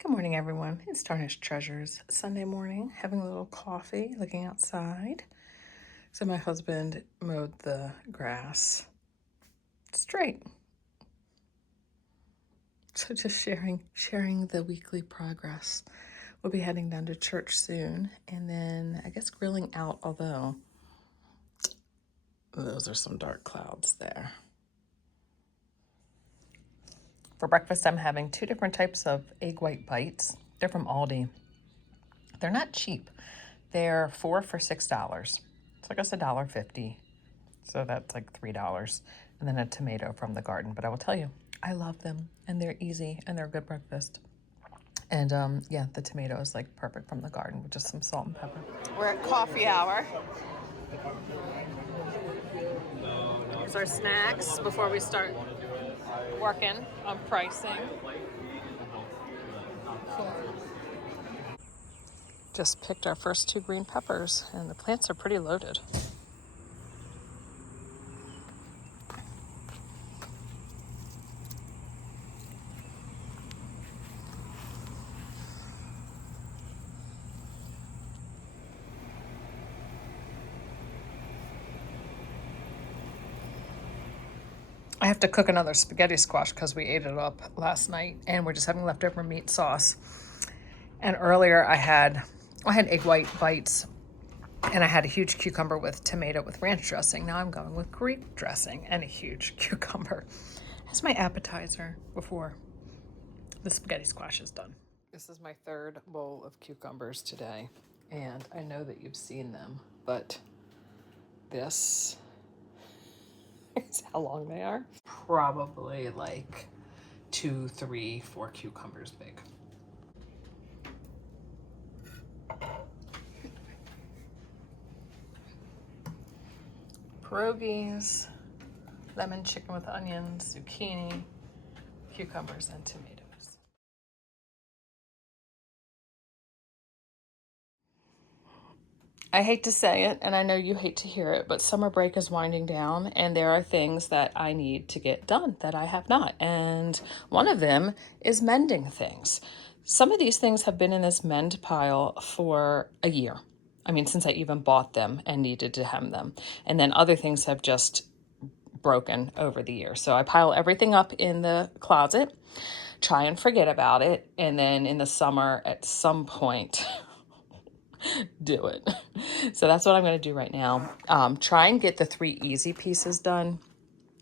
Good morning, everyone. It's Tarnished Treasures. Sunday morning, having a little coffee, looking outside. So my husband mowed the grass straight. So just sharing the weekly progress. We'll be heading down to church soon, and then I guess grilling out, although those are some dark clouds there. For breakfast, I'm having two different types of egg white bites. They're from Aldi. They're not cheap. They're 4 for $6. So I guess $1.50. So that's like $3. And then a tomato from the garden. But I will tell you, I love them, and they're easy, and they're a good breakfast. And yeah, the tomato is like perfect from the garden with just some salt and pepper. We're at coffee hour. Here's our snacks before we start working on pricing. Just picked our first 2 green peppers, and the plants are pretty loaded. I have to cook another spaghetti squash because we ate it up last night, and we're just having leftover meat sauce. And earlier I had egg white bites, and I had a huge cucumber with tomato with ranch dressing. Now I'm going with Greek dressing and a huge cucumber as my appetizer before the spaghetti squash is done. This is my 3rd bowl of cucumbers today, and I know that you've seen them, but this is how long they are. Probably like 2, 3, 4 cucumbers big. Pierogies, lemon chicken with onions, zucchini, cucumbers, and tomatoes. I hate to say it, and I know you hate to hear it, but summer break is winding down, and there are things that I need to get done that I have not. And one of them is mending things. Some of these things have been in this mend pile for a year. I mean, since I even bought them and needed to hem them. And then other things have just broken over the year. So I pile everything up in the closet, try and forget about it, and then in the summer at some point do it. So that's what I'm going to do right now. Try and get the 3 easy pieces done,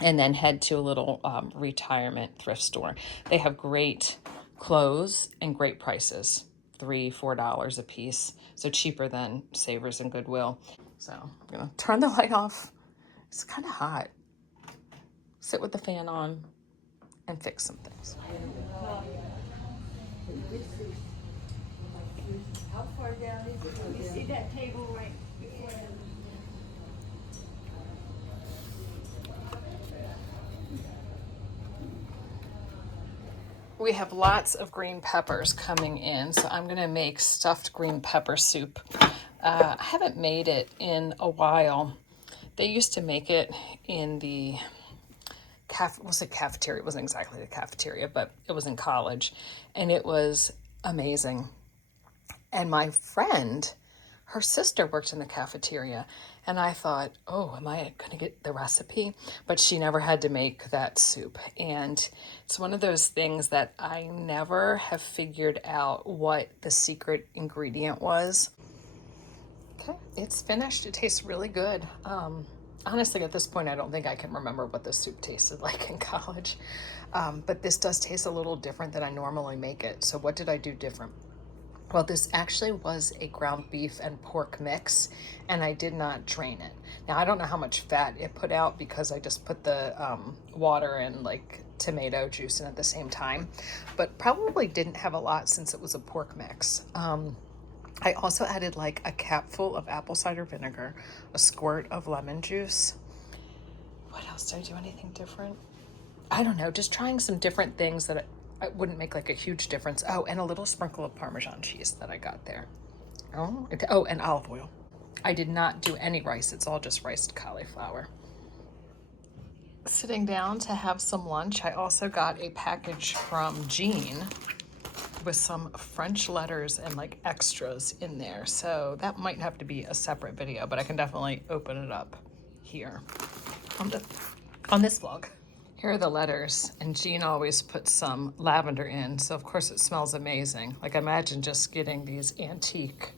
and then head to a little retirement thrift store. They have great clothes and great prices, $3, $4 a piece. So cheaper than Savers and Goodwill. So I'm going to turn the light off. It's kind of hot. Sit with the fan on and fix some things. How far down is it? You see that table right before them? We have lots of green peppers coming in, so I'm going to make stuffed green pepper soup. I haven't made it in a while. They used to make it in the cafeteria? It wasn't exactly the cafeteria, but it was in college, and it was amazing. And my friend, her sister worked in the cafeteria, and I thought, oh, am I going to get the recipe? But she never had to make that soup. And it's one of those things that I never have figured out what the secret ingredient was. Okay, it's finished. It tastes really good. Honestly, at this point, I don't think I can remember what the soup tasted like in college. But this does taste a little different than I normally make it. So what did I do different? Well, this actually was a ground beef and pork mix, and I did not drain it. Now, I don't know how much fat it put out because I just put the water and like tomato juice in at the same time, but probably didn't have a lot since it was a pork mix. I also added like a capful of apple cider vinegar, a squirt of lemon juice. What else? Did I do anything different? I don't know, just trying some different things that it wouldn't make like a huge difference. Oh, and a little sprinkle of Parmesan cheese that I got there. Oh, and olive oil. I did not do any rice. It's all just riced cauliflower. Sitting down to have some lunch. I also got a package from Jean with some French letters and like extras in there. So that might have to be a separate video, but I can definitely open it up here on this vlog. Here are the letters, and Jean always puts some lavender in, so of course it smells amazing. Like, imagine just getting these antique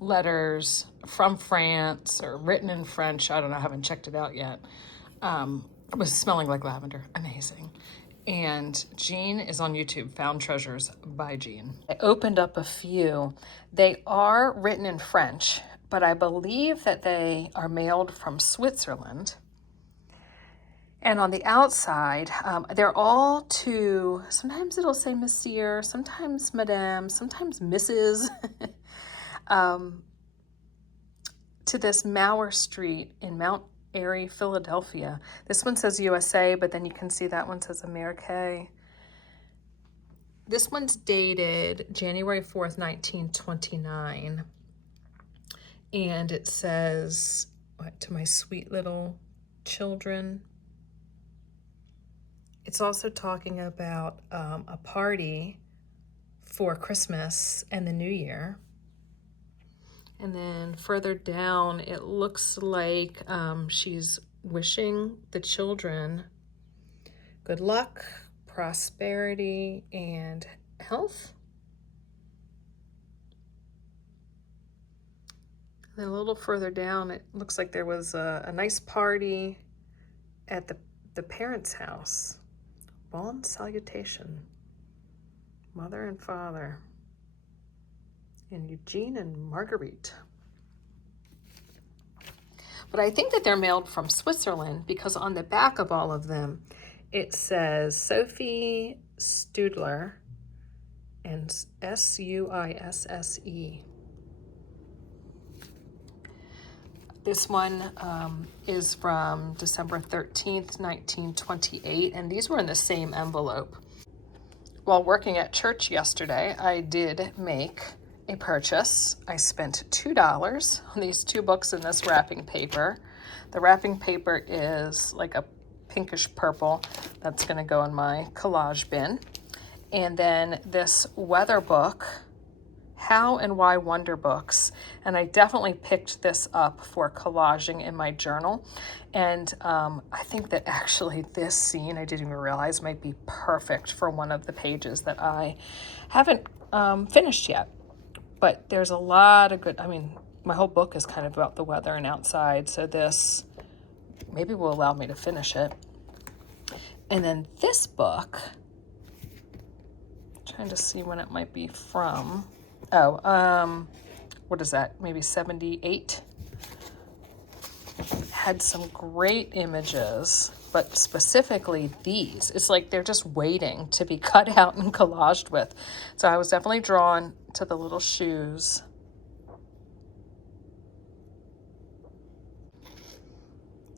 letters from France or written in French. I don't know, I haven't checked it out yet. It was smelling like lavender. Amazing. And Jean is on YouTube, Found Treasures by Jean. I opened up a few. They are written in French, but I believe that they are mailed from Switzerland. And on the outside, they're all to, sometimes it'll say Monsieur, sometimes Madame, sometimes Mrs. To this Mauer Street in Mount Airy, Philadelphia. This one says USA, but then you can see that one says America. This one's dated January 4th, 1929. And it says, what, to my sweet little children. It's also talking about a party for Christmas and the New Year. And then further down, it looks like she's wishing the children good luck, prosperity, and health. And then a little further down, it looks like there was a nice party at the parents' house. Bon salutation, mother and father. And Eugene and Marguerite. But I think that they're mailed from Switzerland because on the back of all of them, it says Sophie Studler and Suisse. This one is from December 13th, 1928, and these were in the same envelope. While working at church yesterday, I did make a purchase. I spent $2 on these 2 books in this wrapping paper. The wrapping paper is like a pinkish purple. That's going to go in my collage bin. And then this weather book, How and Why Wonder Books. And I definitely picked this up for collaging in my journal. And I think that actually this scene, I didn't even realize, might be perfect for one of the pages that I haven't finished yet. But there's a lot of good, I mean, my whole book is kind of about the weather and outside, so this maybe will allow me to finish it. And then this book, trying to see when it might be from. Oh, what is that? Maybe 78? Had some great images, but specifically these. It's like they're just waiting to be cut out and collaged with. So I was definitely drawn to the little shoes.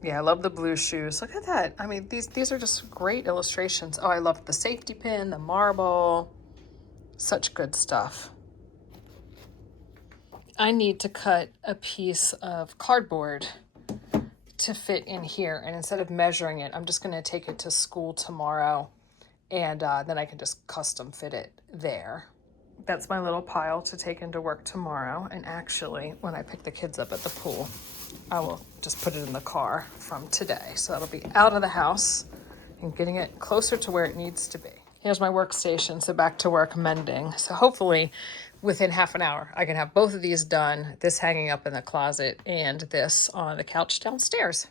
Yeah, I love the blue shoes. Look at that. I mean, these are just great illustrations. Oh, I love the safety pin, the marble. Such good stuff. I need to cut a piece of cardboard to fit in here, and instead of measuring it, I'm just going to take it to school tomorrow, and then I can just custom fit it there. That's my little pile to take into work tomorrow, and actually when I pick the kids up at the pool, I will just put it in the car from today, so that'll be out of the house and getting it closer to where it needs to be. Here's my workstation, so back to work mending. So hopefully within half an hour, I can have both of these done, this hanging up in the closet and this on the couch downstairs.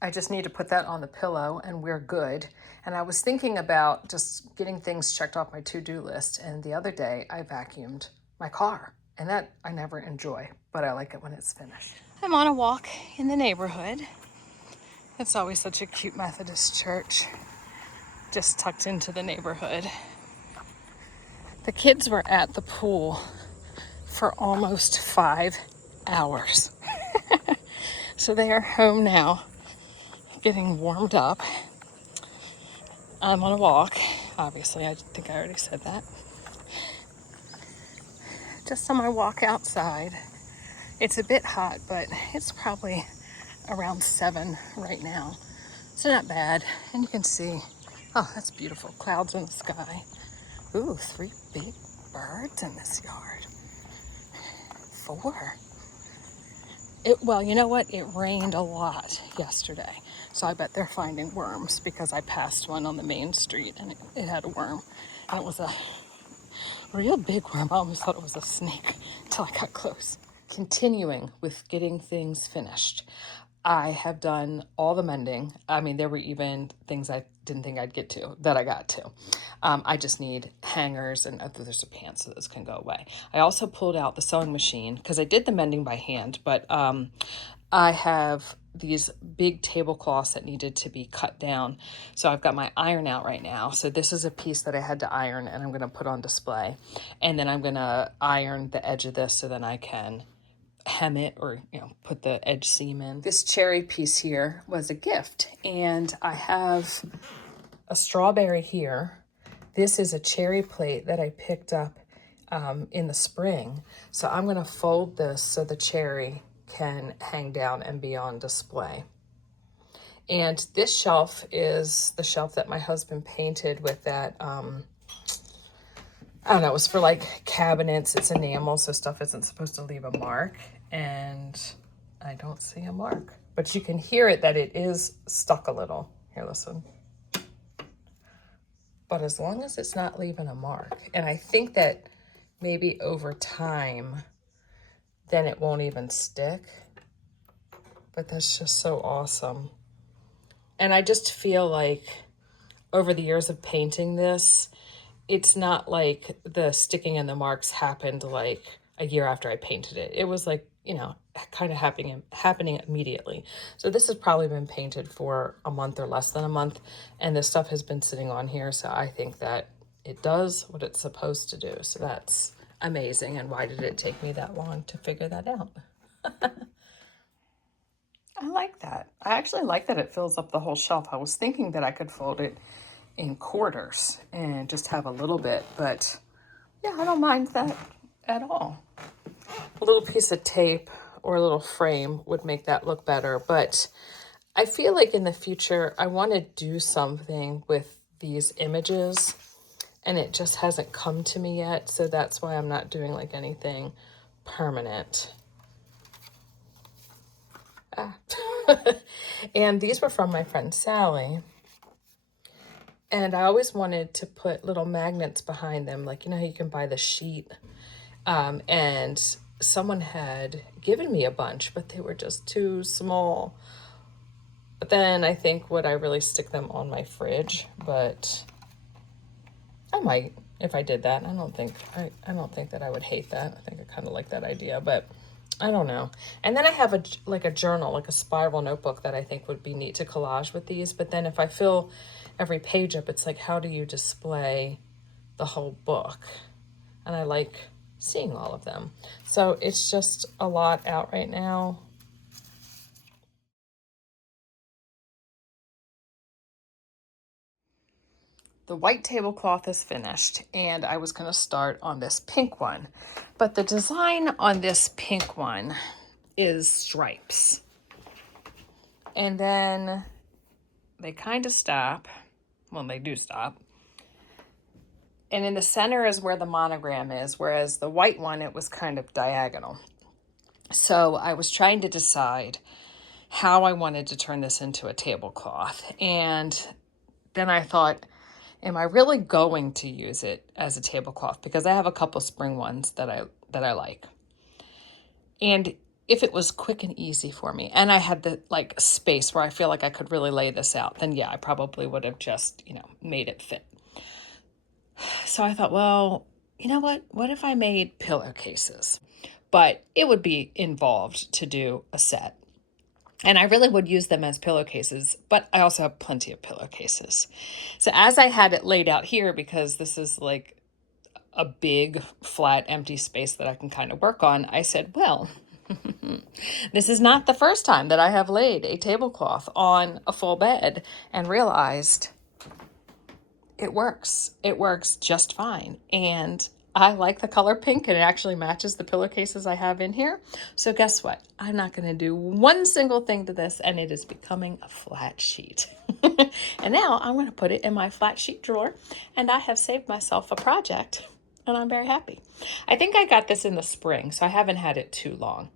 I just need to put that on the pillow and we're good. And I was thinking about just getting things checked off my to-do list. And the other day I vacuumed my car, and that I never enjoy, but I like it when it's finished. I'm on a walk in the neighborhood. It's always such a cute Methodist church, just tucked into the neighborhood. The kids were at the pool for almost 5 hours. So they are home now, getting warmed up. I'm on a walk. Obviously, I think I already said that. Just on my walk outside. It's a bit hot, but it's probably around 7 right now. So not bad. And you can see, oh, that's beautiful. Clouds in the sky. Ooh, 3 big birds in this yard. 4. Well, you know what? It rained a lot yesterday. So I bet they're finding worms because I passed one on the main street and it had a worm. And it was a real big worm. I almost thought it was a snake until I got close. Continuing with getting things finished. I have done all the mending. I mean, there were even things I didn't think I'd get to that I got to. I just need hangers and there's a pants so those can go away. I also pulled out the sewing machine because I did the mending by hand, but I have these big tablecloths that needed to be cut down. So I've got my iron out right now. So this is a piece that I had to iron and I'm going to put on display. And then I'm going to iron the edge of this so then I can hem it or put the edge seam in. This cherry piece here was a gift and I have a strawberry here. This is a cherry plate that I picked up in the spring. So I'm going to fold this so the cherry can hang down and be on display. And this shelf is the shelf that my husband painted with that I don't know, it was for like cabinets. It's enamel, so stuff isn't supposed to leave a mark. And I don't see a mark. But you can hear it that it is stuck a little. Here, listen. But as long as it's not leaving a mark, and I think that maybe over time, then it won't even stick. But that's just so awesome. And I just feel like over the years of painting this, it's not like the sticking and the marks happened like a year after I painted it. It was like, kind of happening immediately. So this has probably been painted for a month or less than a month. And this stuff has been sitting on here. So I think that it does what it's supposed to do. So that's amazing. And why did it take me that long to figure that out? I like that. I actually like that it fills up the whole shelf. I was thinking that I could fold it in quarters and just have a little bit, but yeah, I don't mind that at all. A little piece of tape or a little frame would make that look better, but I feel like in the future I want to do something with these images and it just hasn't come to me yet, so that's why I'm not doing like anything permanent. And these were from my friend Sally. And I always wanted to put little magnets behind them. Like, how you can buy the sheet. And someone had given me a bunch, but they were just too small. But then I think, would I really stick them on my fridge? But I might if I did that. I don't think that I would hate that. I think I kind of like that idea, but I don't know. And then I have a journal, like a spiral notebook that I think would be neat to collage with these. But then if I fill every page up, it's like, how do you display the whole book? And I like seeing all of them. So it's just a lot out right now. The white tablecloth is finished and I was going to start on this pink one. But the design on this pink one is stripes. And then they kind of stop. Well, they do stop. And in the center is where the monogram is, whereas the white one, it was kind of diagonal. So I was trying to decide how I wanted to turn this into a tablecloth. And then I thought, am I really going to use it as a tablecloth? Because I have a couple spring ones that I like. And if it was quick and easy for me, and I had the space where I feel like I could really lay this out, then yeah, I probably would have just, made it fit. So I thought, well, you know what? What if I made pillowcases? But it would be involved to do a set. And I really would use them as pillowcases, but I also have plenty of pillowcases. So as I had it laid out here, because this is like a big, flat, empty space that I can kind of work on, I said, well, this is not the first time that I have laid a tablecloth on a full bed and realized it works. It works just fine. And I like the color pink and it actually matches the pillowcases I have in here. So guess what? I'm not going to do one single thing to this and it is becoming a flat sheet. And now I'm going to put it in my flat sheet drawer and I have saved myself a project. and I'm very happy. I think I got this in the spring, so I haven't had it too long.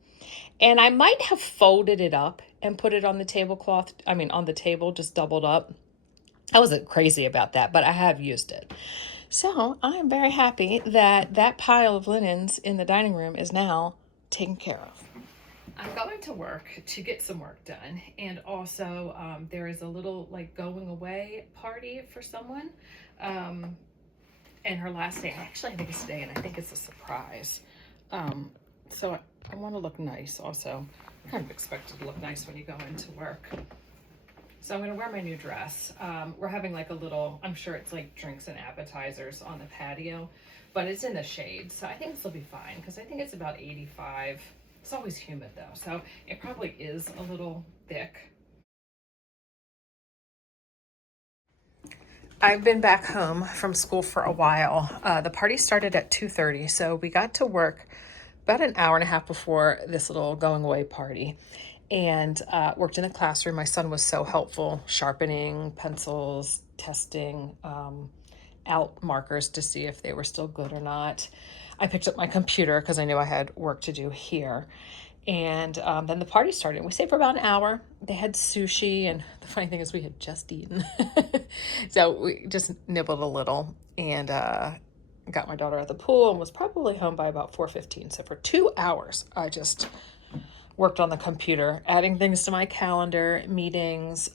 And I might have folded it up and put it on the tablecloth, on the table, just doubled up. I wasn't crazy about that, but I have used it. So I am very happy that that pile of linens in the dining room is now taken care of. I'm going to work to get some work done, and also there is a little like going away party for someone, and her last day. Actually, I think it's today, and I think it's a surprise. So I want to look nice. Also, I'm kind of expected to look nice when you go into work. So I'm going to wear my new dress. We're having like a little, I'm sure it's like drinks and appetizers on the patio, but it's in the shade. So I think this will be fine because I think it's about 85. It's always humid though, so it probably is a little thick. I've been back home from school for a while. The party started at 2:30, so we got to work about an hour and a half before this little going away party, and worked in the classroom. My son was so helpful, sharpening pencils, testing out markers to see if they were still good or not. I picked up my computer because I knew I had work to do here. And then the party started. We stayed for about an hour. They had sushi, and the funny thing is we had just eaten. So we just nibbled a little and got my daughter at the pool and was probably home by about 4:15. So for 2 hours, I just worked on the computer, adding things to my calendar, meetings,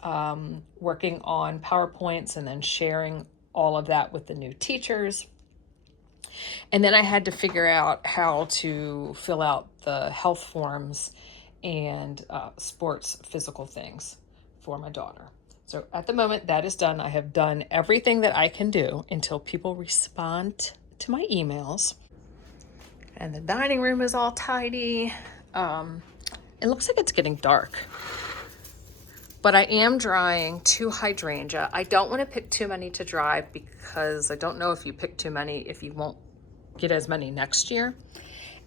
working on PowerPoints, and then sharing all of that with the new teachers. And then I had to figure out how to fill out the health forms and sports physical things for my daughter. So at the moment that is done. I have done everything that I can do until people respond to my emails. And the dining room is all tidy. It looks like it's getting dark. But I am drying 2 hydrangea. I don't want to pick too many to dry because I don't know if you pick too many, if you won't get as many next year.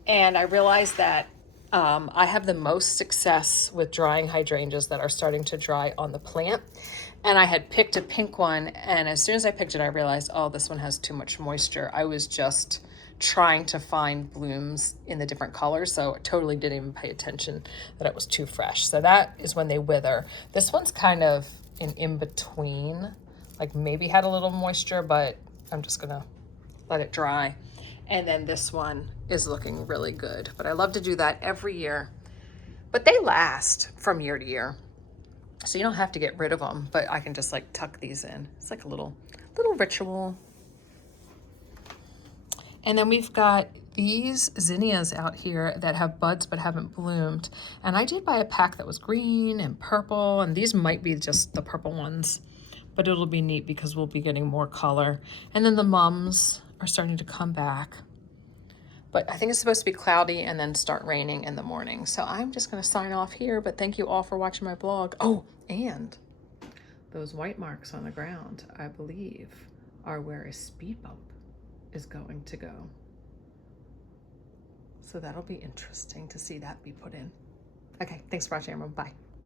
And I realized that I have the most success with drying hydrangeas that are starting to dry on the plant. And I had picked a pink one, and as soon as I picked it, I realized, oh, this one has too much moisture. I was just trying to find blooms in the different colors, so I totally didn't even pay attention that it was too fresh. So that is when they wither. This one's kind of an in-between, like maybe had a little moisture, but I'm just gonna let it dry. And then this one is looking really good. But I love to do that every year. But they last from year to year. So you don't have to get rid of them, but I can just like tuck these in. It's like a little ritual. And then we've got these zinnias out here that have buds but haven't bloomed. And I did buy a pack that was green and purple, and these might be just the purple ones, but it'll be neat because we'll be getting more color. And then the mums are starting to come back. But I think it's supposed to be cloudy and then start raining in the morning. So I'm just going to sign off here, but thank you all for watching my blog. Oh, and those white marks on the ground, I believe, are where a speed bump is going to go. So that'll be interesting to see that be put in. Okay, thanks for watching, everyone. Bye.